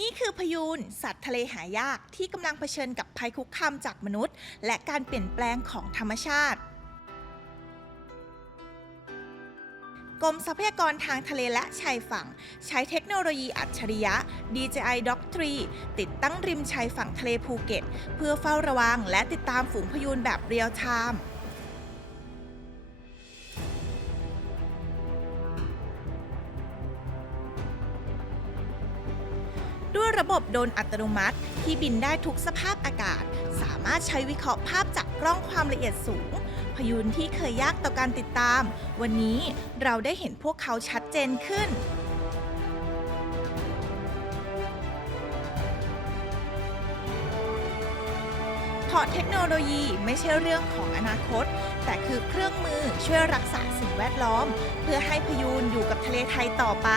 นี่คือพยูนสัตว์ทะเลหายากที่กำลังเผชิญกับภัยคุกคามจากมนุษย์และการเปลี่ยนแปลงของธรรมชาติกรมทรัพยากรทางทะเลและชายฝั่งใช้เทคโนโลยีอัจฉริยะ DJI Dock3 ติดตั้งริมชายฝั่งทะเลภูเก็ตเพื่อเฝ้าระวังและติดตามฝูงพยูนแบบเรียลไทม์ด้วยระบบโดรนอัตโนมัติที่บินได้ทุกสภาพอากาศสามารถใช้วิเคราะห์ภาพจากกล้องความละเอียดสูงพยูนที่เคยยากต่อการติดตามวันนี้เราได้เห็นพวกเขาชัดเจนขึ้นเพราะเทคโนโลยีไม่ใช่เรื่องของอนาคตแต่คือเครื่องมือช่วยรักษาสิ่งแวดล้อมเพื่อให้พยูนอยู่กับทะเลไทยต่อไป